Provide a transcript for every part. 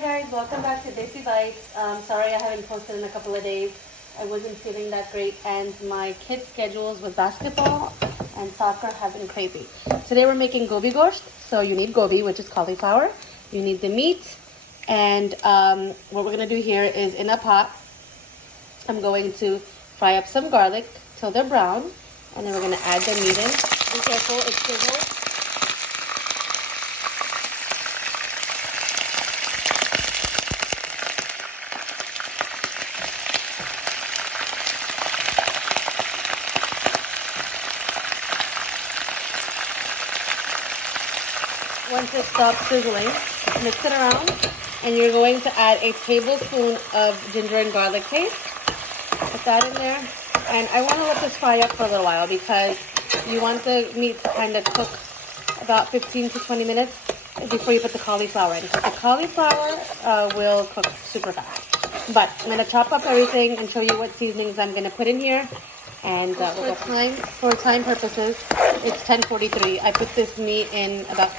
guys, welcome back to Desi Bites. Sorry I haven't posted in a couple of days. I wasn't feeling that great and my kids' schedules with basketball and soccer have been crazy. Today we're making Gobhi Gosht. So you need Gobhi, which is cauliflower. You need the meat. And what we're going to do here is in a pot, I'm going to fry up some garlic till they're brown. And then we're going to add the meat in. Be careful, it's sizzle. Once it stops sizzling, mix it around, and you're going to add a tablespoon of ginger and garlic paste. Put that in there, and I want to let this fry up for a little while because you want the meat to kind of cook about 15 to 20 minutes before you put the cauliflower in. The cauliflower will cook super fast. But I'm going to chop up everything and show you what seasonings I'm going to put in here. And we'll go for time purposes, it's 10:43. I put this meat in about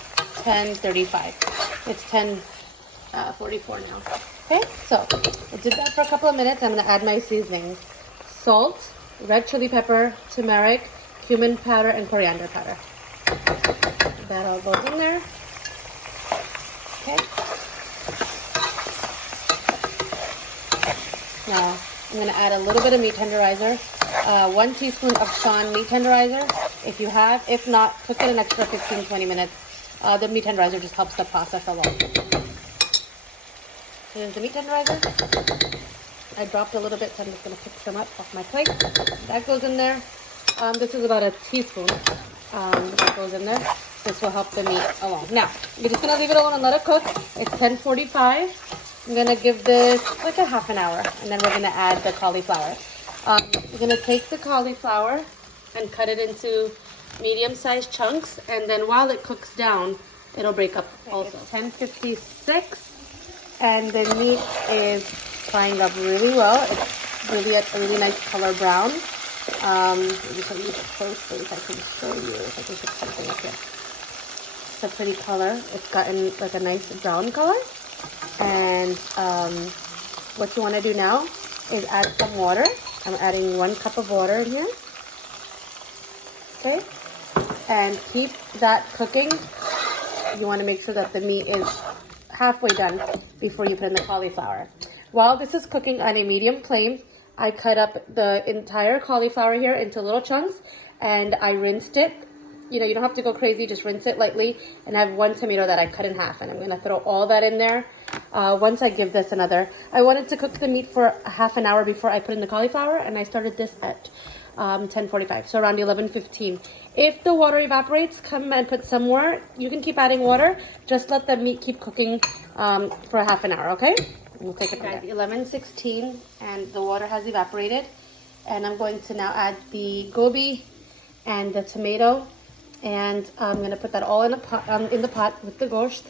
10:35. It's 10:44 now. Okay, so I did that for a couple of minutes. I'm going to add my seasonings: salt, red chili pepper, turmeric, cumin powder, and coriander powder. That all goes in there. Okay. Now I'm going to add a little bit of meat tenderizer. 1 teaspoon of Sean meat tenderizer if you have. If not, cook it an extra 15-20 minutes. The meat tenderizer just helps the process along. Here's the meat tenderizer. I dropped a little bit, so I'm just going to pick some up off my plate. That goes in there. This is about a teaspoon that goes in there. This will help the meat along. Now, you're just going to leave it alone and let it cook. It's 10:45. I'm going to give this like a half an hour, and then we're going to add the cauliflower. We're going to take the cauliflower and cut it into medium-sized chunks, and then while it cooks down, it'll break up also. It's 10:56, and the meat is frying up really well. It's really a really nice color brown. Maybe show you closely if I can show you, if I can put something up here. It's a pretty color. It's gotten like a nice brown color. And what you want to do now is add some water. I'm adding 1 cup of water in here. Okay. And keep that cooking. You want to make sure that the meat is halfway done before you put in the cauliflower. While this is cooking on a medium flame, I cut up the entire cauliflower here into little chunks and I rinsed it. You know, you don't have to go crazy, just rinse it lightly. And I have 1 tomato that I cut in half, and I'm going to throw all that in there. Once I give this another, I wanted to cook the meat for a half an hour before I put in the cauliflower, and I started this at 10:45, so around 11:15. If the water evaporates, come and put some more. You can keep adding water. Just let the meat keep cooking for a half an hour, okay? We'll take it from there. 11:16, and the water has evaporated. And I'm going to now add the gobi and the tomato. And I'm going to put that all in the pot with the gosht.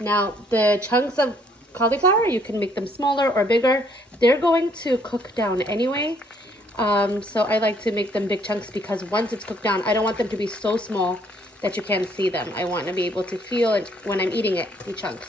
Now, the chunks of cauliflower, you can make them smaller or bigger. They're going to cook down anyway. So I like to make them big chunks because once it's cooked down, I don't want them to be so small that you can't see them. I want to be able to feel it when I'm eating it, the chunks.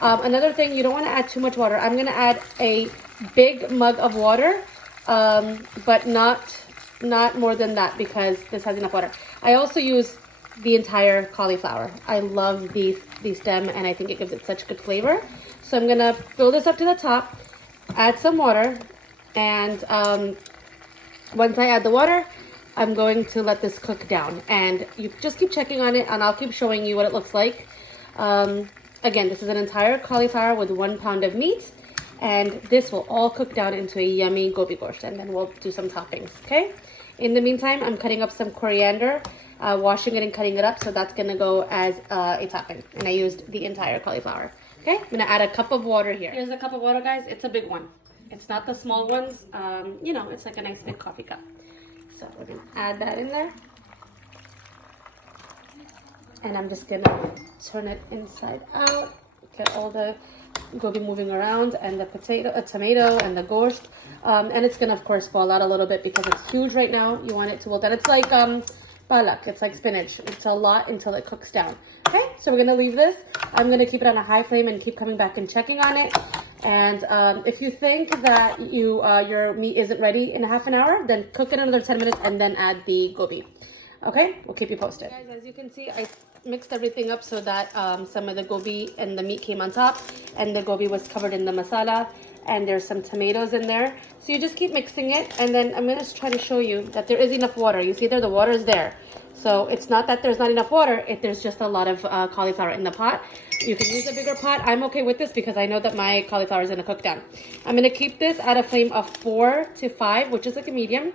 Another thing, you don't want to add too much water. I'm going to add a big mug of water, but not more than that because this has enough water. I also use the entire cauliflower. I love the stem, and I think it gives it such good flavor. So I'm gonna fill this up to the top, add some water, and once I add the water, I'm going to let this cook down. And you just keep checking on it, and I'll keep showing you what it looks like. Again, this is an entire cauliflower with 1 pound of meat, and this will all cook down into a yummy gobi gosht, and then we'll do some toppings, okay? In the meantime, I'm cutting up some coriander, washing it and cutting it up, so that's going to go as a topping. And I used the entire cauliflower. Okay, I'm going to add a cup of water here. Here's a cup of water, guys. It's a big one. It's not the small ones. You know, it's like a nice big coffee cup. So we're going to add that in there. And I'm just going to turn it inside out. Get all the gobi moving around, and the tomato and the gosht. And it's going to, of course, fall out a little bit because it's huge right now. You want it to well done. It's like palak. It's like spinach. It's a lot until it cooks down. Okay, so we're gonna leave this. I'm gonna keep it on a high flame and keep coming back and checking on it. And if you think that your meat isn't ready in half an hour, then cook it another 10 minutes and then add the gobi. Okay, we'll keep you posted. Guys, as you can see, I mixed everything up so that some of the gobi and the meat came on top, and the gobi was covered in the masala, and there's some tomatoes in there. So you just keep mixing it, and then I'm gonna try to show you that there is enough water. You see there, the water is there. So it's not that there's not enough water, there's just a lot of cauliflower in the pot. You can use a bigger pot. I'm okay with this because I know that my cauliflower is gonna cook down. I'm gonna keep this at a flame of 4 to 5, which is like a medium.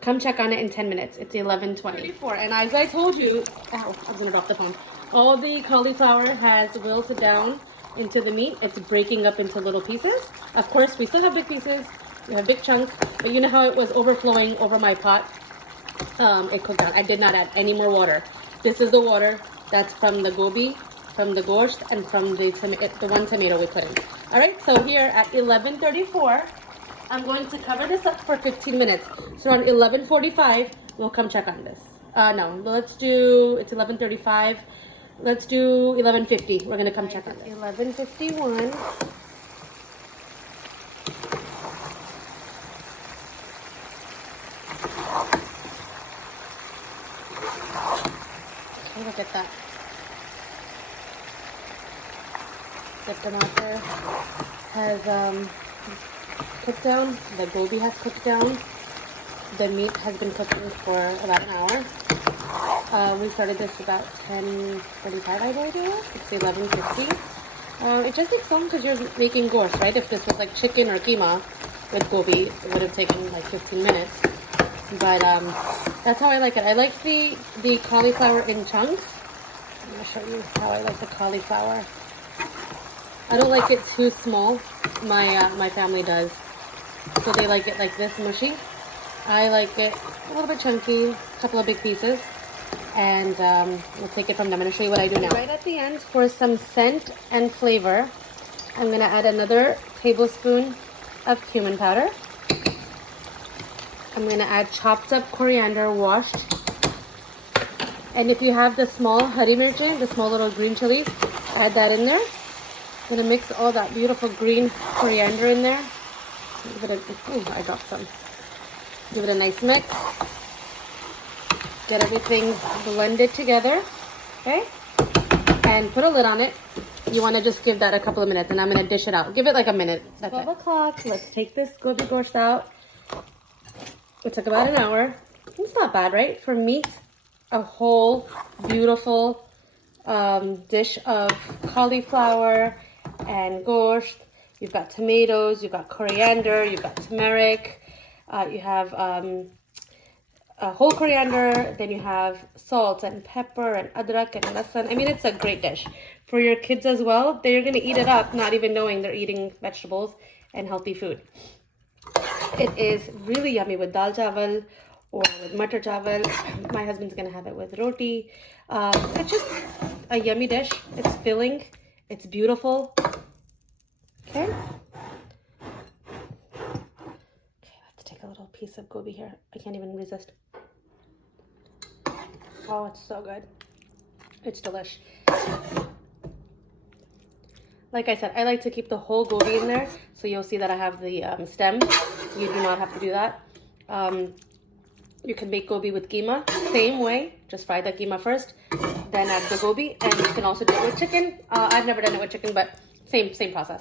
Come check on it in 10 minutes. It's 11:20. And as I told you, ow, I was gonna drop the phone. All the cauliflower has wilted down into the meat. It's breaking up into little pieces. Of course, we still have big pieces. We have big chunks, but you know how it was overflowing over my pot? It cooked down. I did not add any more water. This is the water that's from the gobi, from the gosht, and from the one tomato we put in. All right, so here at 11:34, I'm going to cover this up for 15 minutes. So around 11:45, we'll come check on this. No, let's do, it's 11:35. Let's do 11:50. We're gonna come check on this. 11:51. Okay, look at that. The tomato has cooked down. The gobi has cooked down. The meat has been cooking for about an hour. We started this about 10:45, I believe. It's 11:50. It just takes long because you're making gosht, right? If this was like chicken or keema with gobi, it would have taken like 15 minutes. But that's how I like it. I like the cauliflower in chunks. I'm gonna show you how I like the cauliflower. I don't like it too small. My family does, so they like it like this, mushy. I like it a little bit chunky, a couple of big pieces, and we'll take it from there. I'm going to show you what I do now. Right at the end, for some scent and flavor, I'm going to add another tablespoon of cumin powder. I'm going to add chopped up coriander, washed. And if you have the small hari mirchi, the small little green chilies, add that in there. I'm going to mix all that beautiful green coriander in there. Give it I dropped some. Give it a nice mix. Get everything blended together, okay? And put a lid on it. You want to just give that a couple of minutes, and I'm going to dish it out. Give it like a minute. That's 12 o'clock. Let's take this gobi gosht out. It took about an hour. It's not bad, right? For meat, a whole beautiful dish of cauliflower and gosht. You've got tomatoes, you've got coriander, you've got turmeric, you have whole coriander, then you have salt and pepper and adrak and lasan. I mean, it's a great dish. For your kids as well, they're going to eat it up, not even knowing they're eating vegetables and healthy food. It is really yummy with dal chawal or with matar chawal. My husband's going to have it with roti. It's just a yummy dish. It's filling. It's beautiful. Okay. Okay, let's take a little piece of gobi here. I can't even resist. Oh, it's so good. It's delish. Like I said, I like to keep the whole gobi in there. So you'll see that I have the stem. You do not have to do that. You can make gobi with keema. Same way. Just fry the keema first. Then add the gobi. And you can also do it with chicken. I've never done it with chicken, but same process.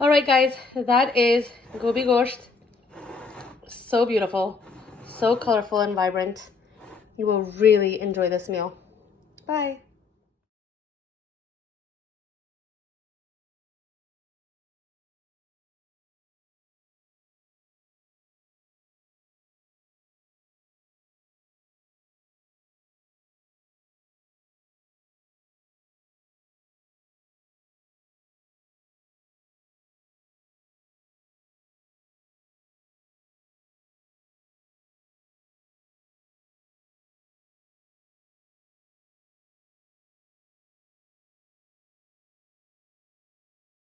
All right, guys. That is gobi gosht. So beautiful. So colorful and vibrant. You will really enjoy this meal. Bye.